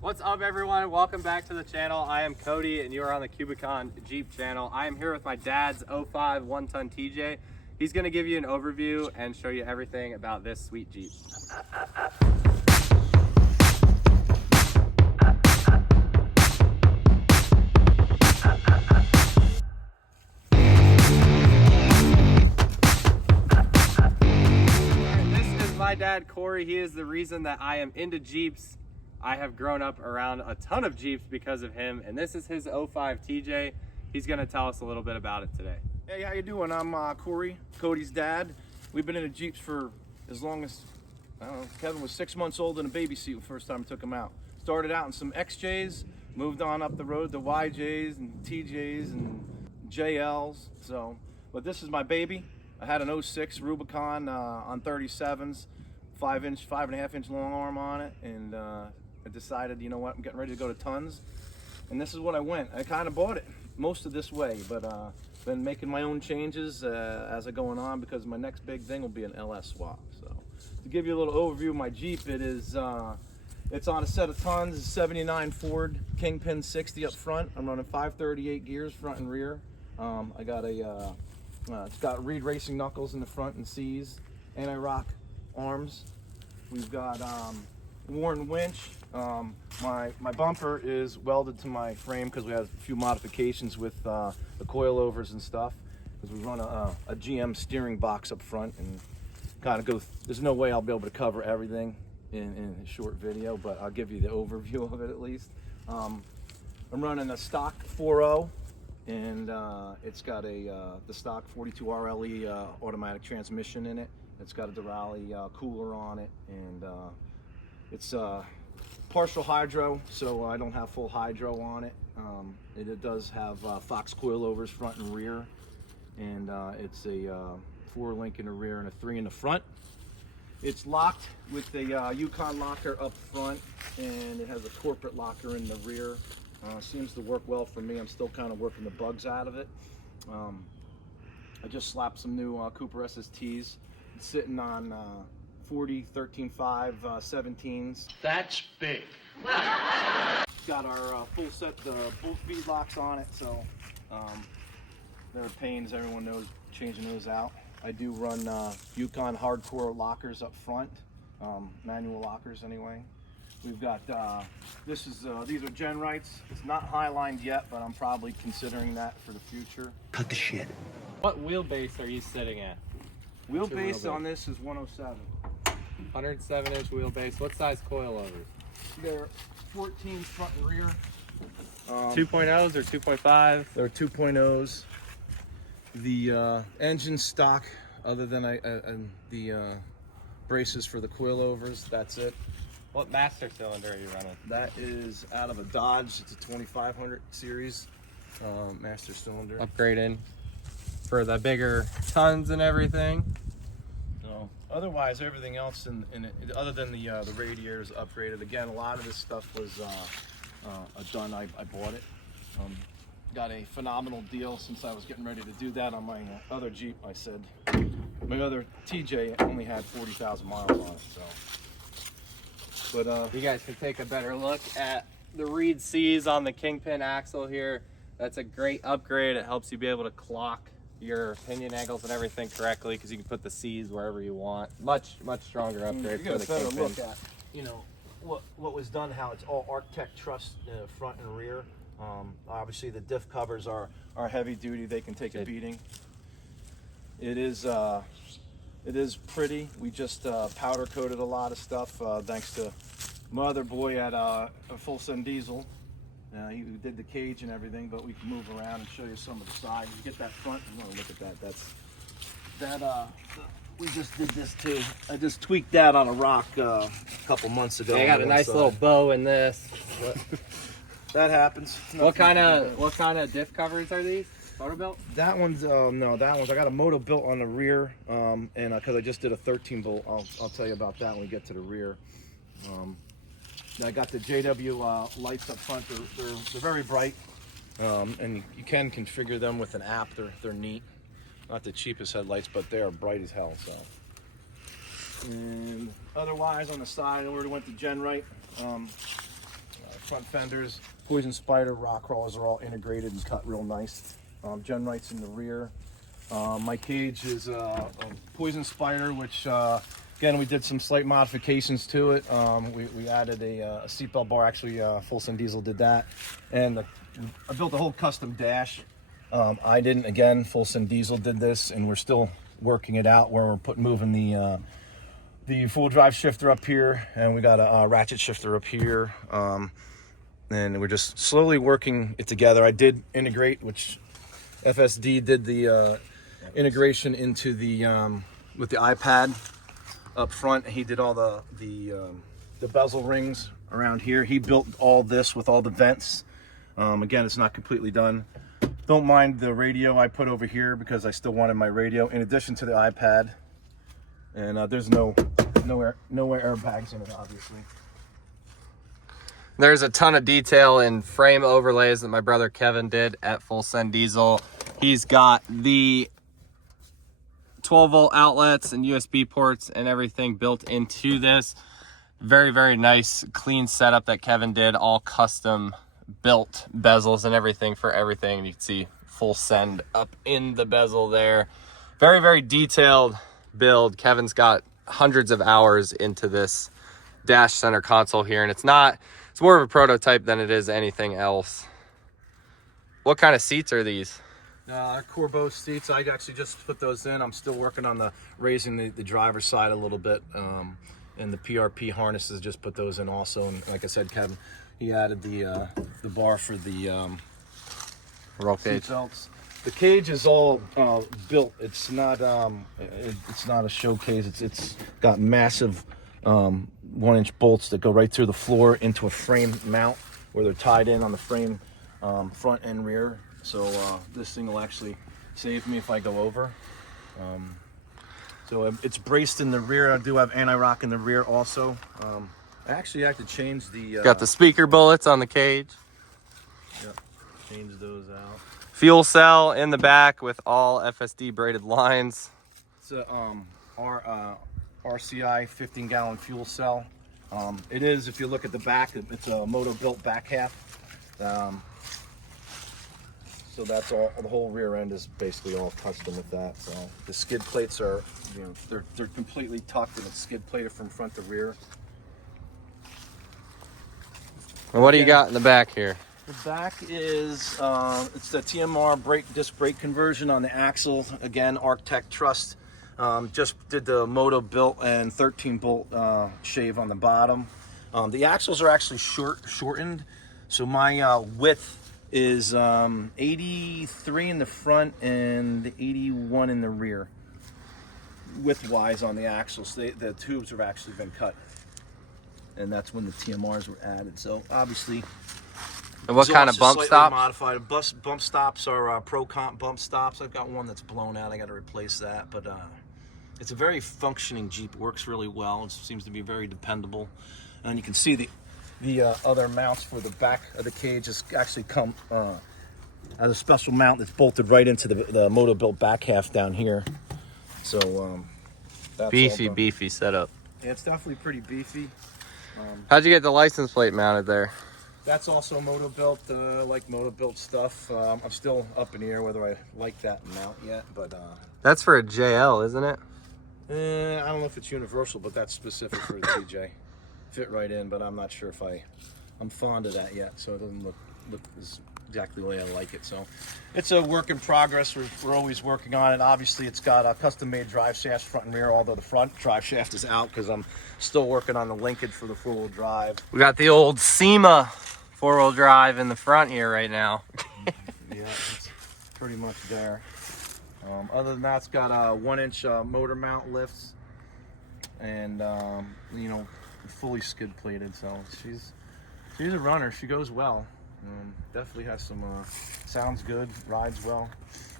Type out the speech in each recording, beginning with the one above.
What's up, everyone? Welcome back to the channel. I am Cody and you are on the Kubicon Jeep channel. I am here with my dad's 05 one-ton TJ. He's going to give you an overview and show you everything about this sweet Jeep. This is my dad, Corey. He is the reason that I am into Jeeps. I have grown up around a ton of Jeeps because of him, and this is his 05 TJ. He's gonna tell us a little bit about it today. Hey, how you doing? I'm Corey, Cody's dad. We've been into Jeeps for as long as, I don't know, Kevin was 6 months old in a baby seat the first time I took him out. Started out in some XJs, moved on up the road to YJs and TJs and JLs. But this is my baby. I had an 06 Rubicon on 37s, 5.5-inch long arm on it, and I decided, you know what, I'm getting ready to go to tons, and this is what I went. I kind of bought it most of this way, but been making my own changes as I going on, because my next big thing will be an LS swap. So to give you a little overview of my Jeep, it's on a set of tons, 79 Ford Kingpin 60 up front. I'm running 538 gears front and rear. I got it's got Reed Racing knuckles in the front and C's, anti-rock arms. We've got Warren winch. My bumper is welded to my frame because we have a few modifications with the coilovers and stuff, because we run a GM steering box up front, and kind of go, there's no way I'll be able to cover everything in a short video, but I'll give you the overview of it at least. I'm running a stock 4.0, and it's got the stock 42 RLE automatic transmission in it. It's got a Durali cooler on it, and it's partial hydro, so I don't have full hydro on it. It does have Fox coilovers front and rear, and it's a 4-link in the rear and a 3 in the front. It's locked with the Yukon locker up front, and it has a corporate locker in the rear. Seems to work well for me. I'm still kind of working the bugs out of it. I just slapped some new Cooper SSTs. It's sitting on 40 13.5 17s. That's big. Got our full set, both feed locks on it, so they're a pain, as everyone knows, changing those out. I do run Yukon hardcore lockers up front, manual lockers anyway. We've got these are Gen Rights. It's not highlined yet, but I'm probably considering that for the future. Cut the shit. What wheelbase are you sitting at? Wheelbase on this is 107. 107-inch wheelbase. What size coilovers? They're 14 front and rear. 2.0s or 2.5? They're 2.0s. The engine stock, other than the braces for the coilovers, that's it. What master cylinder are you running? That is out of a Dodge. It's a 2500 series master cylinder. Upgrading for the bigger tons and everything. So otherwise, everything else in it, other than the radiators, upgraded. Again, a lot of this stuff was done. I bought it. Got a phenomenal deal since I was getting ready to do that on my other Jeep. I said my other TJ only had 40,000 miles on it, so. But you guys can take a better look at the Reed C's on the Kingpin axle here. That's a great upgrade. It helps you be able to clock your pinion angles and everything correctly, because you can put the C's wherever you want. Much stronger upgrade for the Kingpin. Look at, you know, what was done, how it's all Arctec truss front and rear. Obviously the diff covers are heavy duty. They can take a beating. It is pretty. We just powder coated a lot of stuff thanks to my other boy at a full send diesel. He did the cage and everything, but we can move around and show you some of the sides. You get that front, you want to look at that. We just did this too. I just tweaked that on a rock a couple months ago. I got a nice little bow in this. That happens. What kind of diff covers are these? Motor built? That one's no, that one's, I got a moto built on the rear, and because I just did a 13 bolt, I'll tell you about that when we get to the rear. I got the JW lights up front. They're very bright, and you can configure them with an app. They're neat. Not the cheapest headlights, but they are bright as hell. So, and otherwise on the side, I already went to Gen Right. front fenders, poison spider, rock crawlers are all integrated and cut real nice. Genlights in the rear. My cage is a poison spider, which again we did some slight modifications to it. We added a seatbelt bar. Actually, Full Send Diesel did that, and I built a whole custom dash. I didn't. Again, Full Send Diesel did this, and we're still working it out where we're moving the full drive shifter up here, and we got a ratchet shifter up here, and we're just slowly working it together. I did integrate, which FSD did the integration into the with the iPad up front. He did all the bezel rings around here. He built all this with all the vents. Again, it's not completely done. Don't mind the radio I put over here because I still wanted my radio in addition to the iPad. And there's no airbags in it, obviously. There's a ton of detail in frame overlays that my brother Kevin did at Full Send Diesel. He's got the 12-volt outlets and USB ports and everything built into this. Very, very nice, clean setup that Kevin did. All custom built bezels and everything for everything. You can see Full Send up in the bezel there. Very, very detailed build. Kevin's got hundreds of hours into this dash center console here, and it's more of a prototype than it is anything else. What kind of seats are these? Corbeau seats. I actually just put those in. I'm still working on raising the driver's side a little bit, and the PRP harnesses. Just put those in also. And like I said, Kevin, he added the bar for the roll cage. Seat belts. The cage is all built. It's not a showcase. It's got massive 1-inch bolts that go right through the floor into a frame mount where they're tied in on the frame front and rear. So this thing will actually save me if I go over. So it's braced in the rear. I do have anti-rock in the rear also. I actually have to change the... Got the speaker bullets on the cage. Yep, change those out. Fuel cell in the back with all FSD braided lines. It's a RCI 15-gallon fuel cell. It is, if you look at the back, it's a moto-built back half. So that's all. The whole rear end is basically all custom with that. So the skid plates are, they're completely tucked, and it's skid plated from front to rear. And what do you got in the back here? The back is it's the TMR disc brake conversion on the axle. Again, Arctec Trust. Just did the moto built and 13-bolt shave on the bottom. The axles are actually shortened, so my width is 83 in the front and 81 in the rear, width-wise on the axles. The tubes have actually been cut, and that's when the TMRs were added. So obviously. And what kind of bump stops? Modified. Bump stops are Pro Comp bump stops. I've got one that's blown out. I got to replace that, but it's a very functioning Jeep. Works really well. It seems to be very dependable. And you can see the other mounts for the back of the cage has actually come as a special mount that's bolted right into the moto built back half down here. So that's beefy setup. Yeah, it's definitely pretty beefy. How'd you get the license plate mounted there? That's also moto built. Like moto built stuff. I'm still up in the air whether I like that mount yet, but that's for a JL, isn't it? I don't know if it's universal, but that's specific for the TJ. Fit right in, but I'm not sure if I'm fond of that yet, so it doesn't look exactly the way I like it. So it's a work in progress. We're always working on it. Obviously, it's got a custom-made drive shaft front and rear, although the front drive shaft is out because I'm still working on the linkage for the four-wheel drive. We got the old SEMA four-wheel drive in the front here right now. Yeah, it's pretty much there. Other than that, it's got a 1-inch motor mount lifts, and fully skid plated. So she's a runner. She goes well. Definitely has some sounds good, rides well.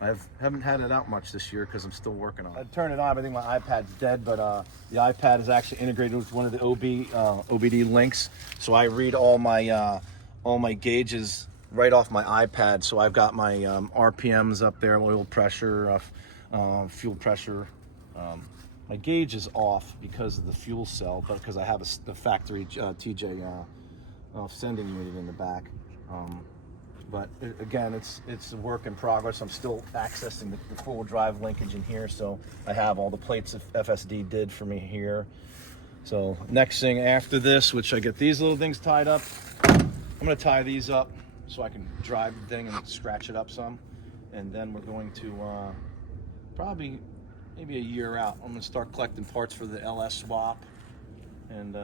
I haven't had it out much this year because I'm still working on it. I turned it on. I think my iPad's dead, but the iPad is actually integrated with one of the OBD links, so I read all my gauges right off my iPad. So I've got my RPMs up there, oil pressure, fuel pressure. My gauge is off because of the fuel cell, but because I have the factory TJ of sending unit in the back. But again, it's a work in progress. I'm still accessing the full drive linkage in here, so I have all the plates that FSD did for me here. So next thing after this, which I get these little things tied up, I'm gonna tie these up so I can drive the thing and scratch it up some. And then we're going to probably maybe a year out, I'm gonna start collecting parts for the LS swap and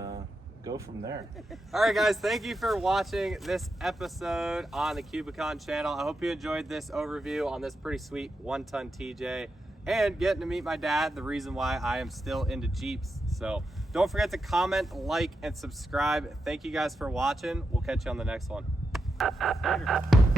go from there. All right, guys, thank you for watching this episode on the Kubicon channel. I hope you enjoyed this overview on this pretty sweet 1-ton TJ and getting to meet my dad, the reason why I am still into Jeeps. So don't forget to comment, like, and subscribe. Thank you guys for watching. We'll catch you on the next one. Later.